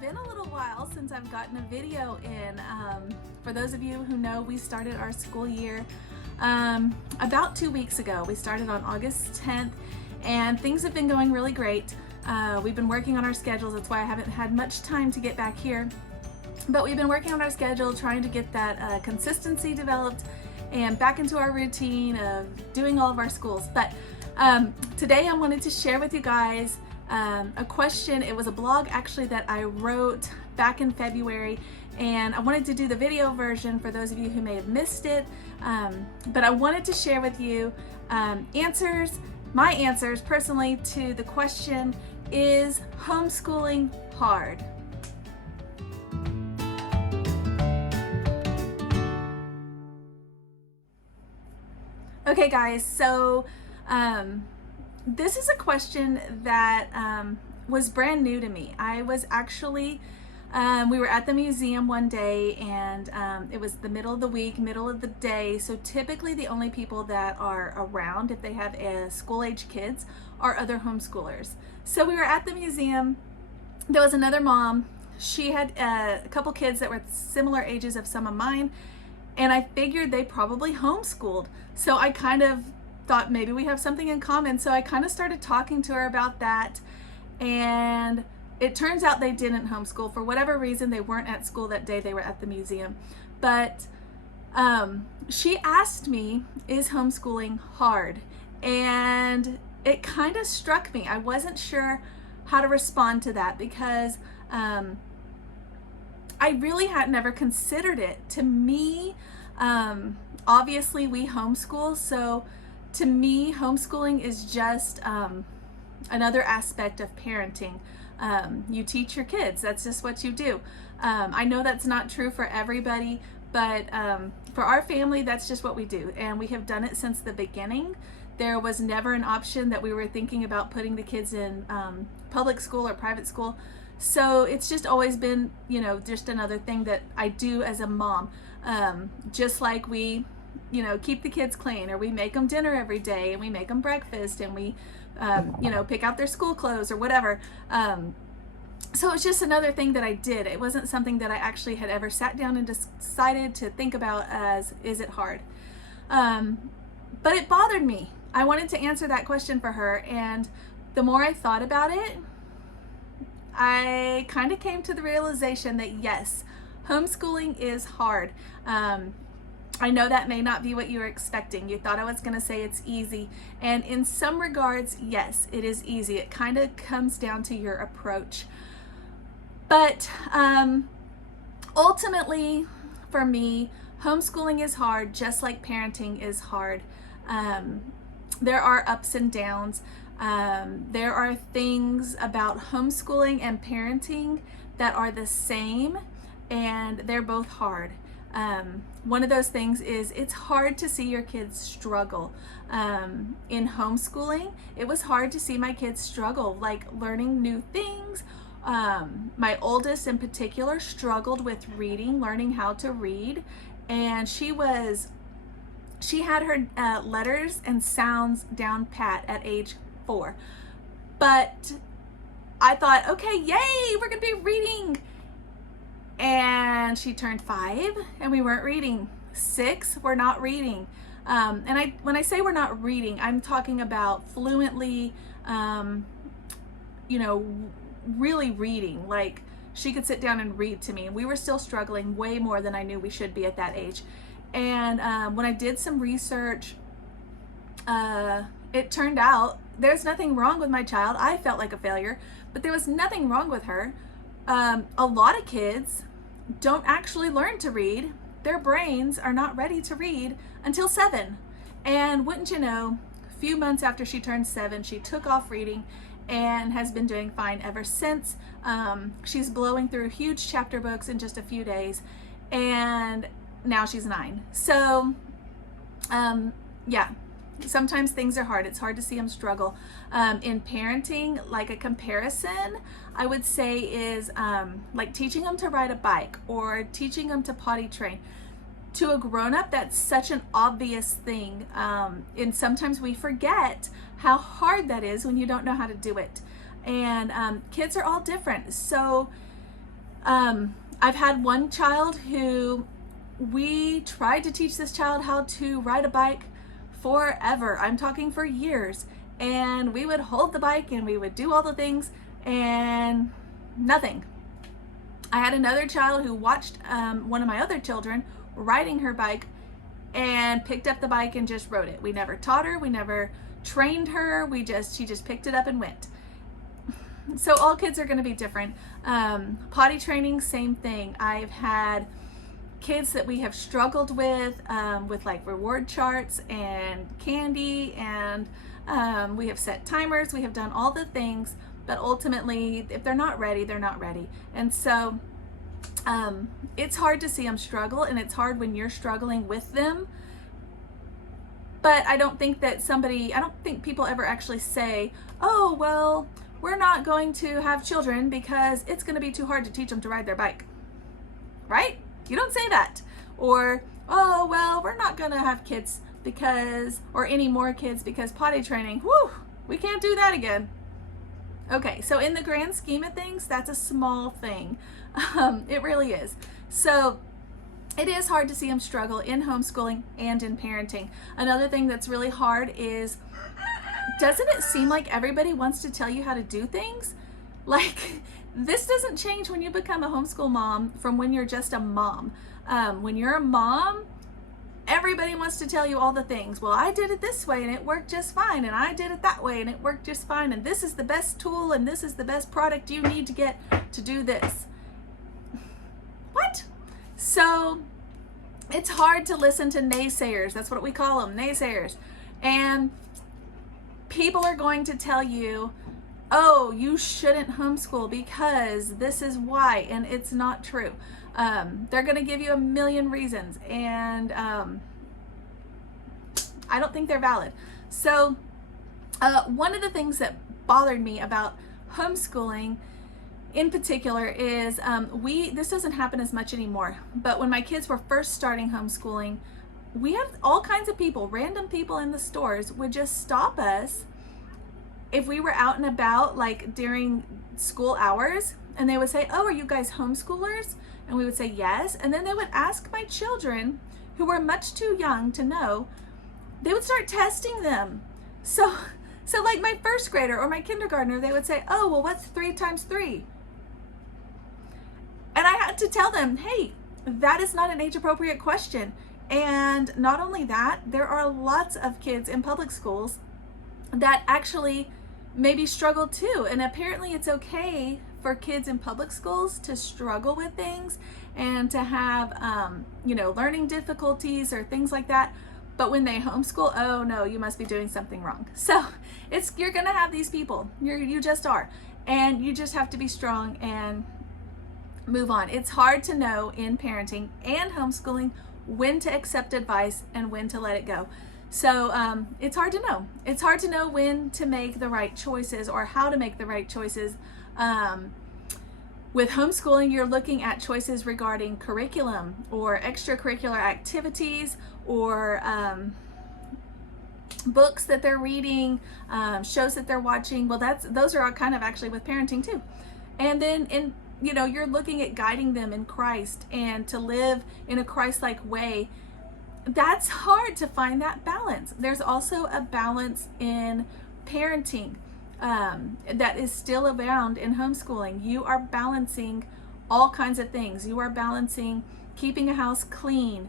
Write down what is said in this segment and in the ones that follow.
been a little while since I've gotten a video in. For those of you who know, we started our school year about 2 weeks ago. We started on August 10th and things have been going really great. We've been working on our schedules. That's why I haven't had much time to get back here. But we've been working on our schedule, trying to get that consistency developed and back into our routine of doing all of our schools. But today I wanted to share with you guys a question. It was a blog actually that I wrote back in February, and I wanted to do the video version for those of you who may have missed it. But I wanted to share with you my answers personally to the question, is homeschooling hard? Okay guys, so this is a question that was brand new to me. I was actually, we were at the museum one day, and it was the middle of the week, middle of the day, so typically the only people that are around, if they have school-age kids, are other homeschoolers. So we were at the museum. There was another mom. She had a couple kids that were similar ages of some of mine, and I figured they probably homeschooled. So I kind of thought maybe we have something in common. So I kind of started talking to her about that, and it turns out they didn't homeschool. For whatever reason, they weren't at school that day. They were at the museum. But she asked me, is homeschooling hard? And it kind of struck me. I wasn't sure how to respond to that because I really had never considered it. To me, obviously we homeschool, so to me homeschooling is just another aspect of parenting. You teach your kids, that's just what you do. I know that's not true for everybody, but for our family, that's just what we do, and we have done it since the beginning. There was never an option that we were thinking about putting the kids in public school or private school. So it's just always been, you know, just another thing that I do as a mom. Just like we, you know, keep the kids clean, or we make them dinner every day, and we make them breakfast, and we, you know, pick out their school clothes or whatever. So it's just another thing that I did. It wasn't something that I actually had ever sat down and decided to think about as, is it hard? But it bothered me. I wanted to answer that question for her, and the more I thought about it, I kind of came to the realization that yes, homeschooling is hard. I know that may not be what you were expecting. You thought I was going to say it's easy, and in some regards, yes, it is easy. It kind of comes down to your approach. But ultimately, for me, homeschooling is hard, just like parenting is hard. There are ups and downs. There are things about homeschooling and parenting that are the same, and they're both hard. One of those things is it's hard to see your kids struggle. In homeschooling, it was hard to see my kids struggle, like learning new things. My oldest in particular struggled with reading, learning how to read, and she had her letters and sounds down pat at age 4. But I thought, okay, yay, we're gonna be reading. And she turned 5 and we weren't reading. 6, we're not reading. And when I say we're not reading, I'm talking about fluently, you know, really reading. Like, she could sit down and read to me, and we were still struggling way more than I knew we should be at that age. And when I did some research, it turned out there's nothing wrong with my child. I felt like a failure, but there was nothing wrong with her. A lot of kids don't actually learn to read. Their brains are not ready to read until 7. And wouldn't you know, a few months after she turned 7, she took off reading and has been doing fine ever since. She's blowing through huge chapter books in just a few days, and now she's 9. So yeah, sometimes things are hard. It's hard to see them struggle. In parenting, like a comparison I would say is like teaching them to ride a bike or teaching them to potty train. To a grown-up, that's such an obvious thing, and sometimes we forget how hard that is when you don't know how to do it. And kids are all different, so I've had one child who we tried to teach this child how to ride a bike forever. I'm talking for years. And we would hold the bike and we would do all the things and nothing. I had another child who watched one of my other children riding her bike and picked up the bike and just rode it. We never taught her, we never trained her, she just picked it up and went. So all kids are going to be different. Potty training, same thing. I've had kids that we have struggled with like reward charts and candy, and we have set timers, we have done all the things, but ultimately if they're not ready, they're not ready. And so it's hard to see them struggle, and it's hard when you're struggling with them. But I don't think people ever actually say, oh, well, we're not going to have children because it's going to be too hard to teach them to ride their bike. Right? You don't say that. Or, oh, well, we're not going to have kids or any more kids because potty training, whew, we can't do that again. Okay, so in the grand scheme of things, that's a small thing. It really is. So it is hard to see them struggle in homeschooling and in parenting. Another thing that's really hard is, doesn't it seem like everybody wants to tell you how to do things? Like, this doesn't change when you become a homeschool mom from when you're just a mom. When you're a mom, everybody wants to tell you all the things. Well, I did it this way and it worked just fine, and I did it that way and it worked just fine, and this is the best tool and this is the best product you need to get to do this. What? So it's hard to listen to naysayers. That's what we call them, naysayers. And people are going to tell you, oh, you shouldn't homeschool because this is why, and it's not true. They're going to give you a million reasons, and I don't think they're valid. So one of the things that bothered me about homeschooling in particular is this doesn't happen as much anymore, but when my kids were first starting homeschooling, we had all kinds of people, random people in the stores would just stop us if we were out and about, like during school hours, and they would say, oh, are you guys homeschoolers? And we would say yes. And then they would ask my children, who were much too young to know, they would start testing them. So like my first grader or my kindergartner, they would say, oh, well, what's 3 times 3? And I had to tell them, hey, that is not an age-appropriate question. And not only that, there are lots of kids in public schools that actually maybe struggle too. And apparently it's okay for kids in public schools to struggle with things and to have, learning difficulties or things like that. But when they homeschool, oh no, you must be doing something wrong. So you're gonna have these people, you just are. And you just have to be strong and move on. It's hard to know in parenting and homeschooling when to accept advice and when to let it go. So it's hard to know. It's hard to know when to make the right choices or how to make the right choices. With homeschooling, you're looking at choices regarding curriculum or extracurricular activities or books that they're reading, shows that they're watching. Well, those are all kind of actually with parenting too. And then you're looking at guiding them in Christ and to live in a Christ-like way. That's hard to find that balance. There's also a balance in parenting that is still around in homeschooling. You are balancing all kinds of things. You are balancing keeping a house clean.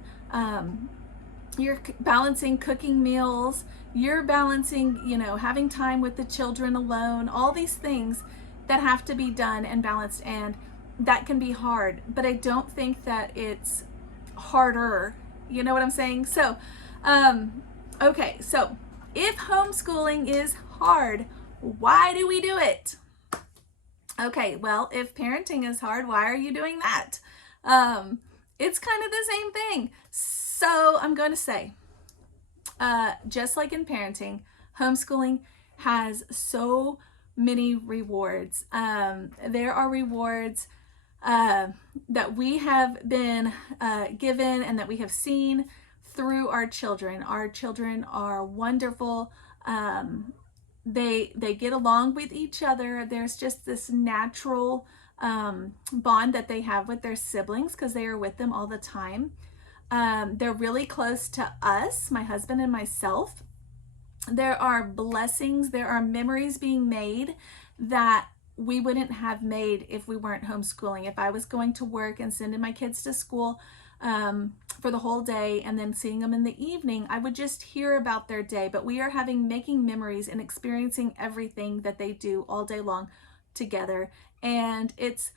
You're balancing cooking meals. You're balancing, having time with the children alone. All these things that have to be done and balanced, and that can be hard. But I don't think that it's harder. You know what I'm saying? So, okay, so if homeschooling is hard, why do we do it? Okay, well, if parenting is hard, why are you doing that? It's kind of the same thing. So I'm going to say, just like in parenting, homeschooling has so many rewards. There are rewards that we have been given and that we have seen through our children. Our children are wonderful. They get along with each other. There's just this natural bond that they have with their siblings because they are with them all the time. They're really close to us, my husband and myself. There are blessings, there are memories being made that we wouldn't have made if we weren't homeschooling. If I was going to work and sending my kids to school for the whole day and then seeing them in the evening, I would just hear about their day. But we are making memories and experiencing everything that they do all day long together. And it's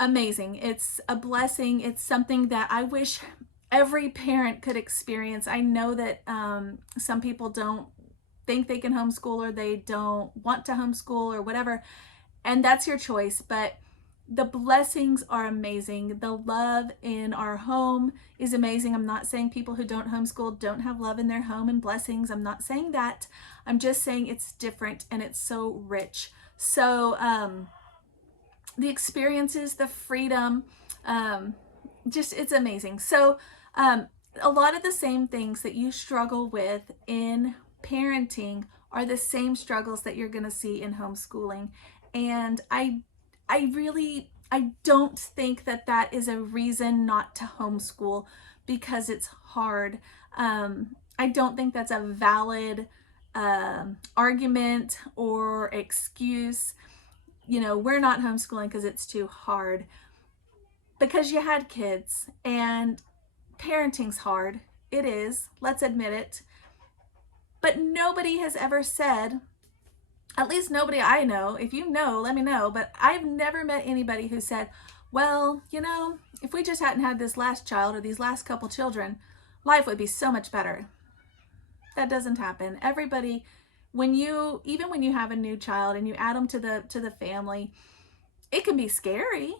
amazing. It's a blessing. It's something that I wish every parent could experience. I know that some people don't think they can homeschool, or they don't want to homeschool, or whatever, and that's your choice. But the blessings are amazing. The love in our home is amazing. I'm not saying people who don't homeschool don't have love in their home and blessings. I'm not saying that. I'm just saying it's different and it's so rich. So the experiences, the freedom, just, it's amazing. So a lot of the same things that you struggle with in parenting are the same struggles that you're going to see in homeschooling. And I don't think that that is a reason not to homeschool because it's hard. I don't think that's a valid argument or excuse. You know, we're not homeschooling because it's too hard. Because you had kids, and parenting's hard. It is. Let's admit it. But nobody has ever said, at least nobody I know, if you know, let me know, but I've never met anybody who said, well, you know, if we just hadn't had this last child or these last couple children, life would be so much better. That doesn't happen. Everybody, even when you have a new child and you add them to the family, it can be scary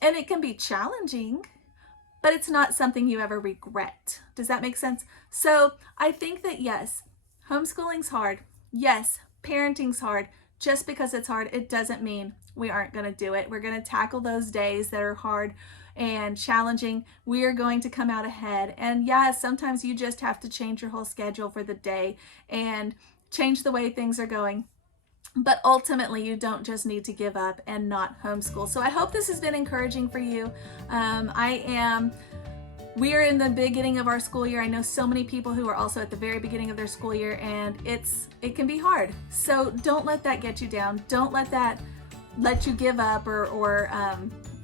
and it can be challenging, but it's not something you ever regret. Does that make sense? So I think that yes, homeschooling's hard. Yes, parenting's hard. Just because it's hard, it doesn't mean we aren't going to do it. We're going to tackle those days that are hard and challenging. We are going to come out ahead. And yeah, sometimes you just have to change your whole schedule for the day and change the way things are going. But ultimately, you don't just need to give up and not homeschool. So I hope this has been encouraging for you. We are in the beginning of our school year. I know so many people who are also at the very beginning of their school year, and it can be hard. So don't let that get you down. Don't let that let you give up or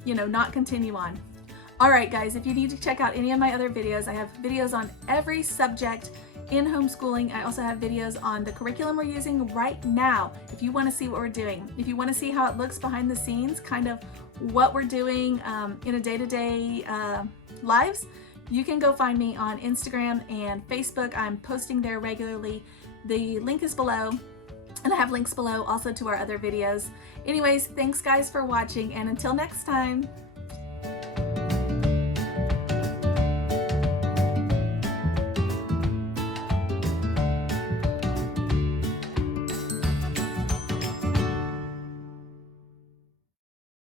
not continue on. All right, guys, if you need to check out any of my other videos, I have videos on every subject in homeschooling. I also have videos on the curriculum we're using right now. If you want to see what we're doing, if you want to see how it looks behind the scenes, kind of what we're doing in a day-to-day lives, you can go find me on Instagram and Facebook. I'm posting there regularly. The link is below, and I have links below also to our other videos. Anyways, thanks guys for watching, and until next time.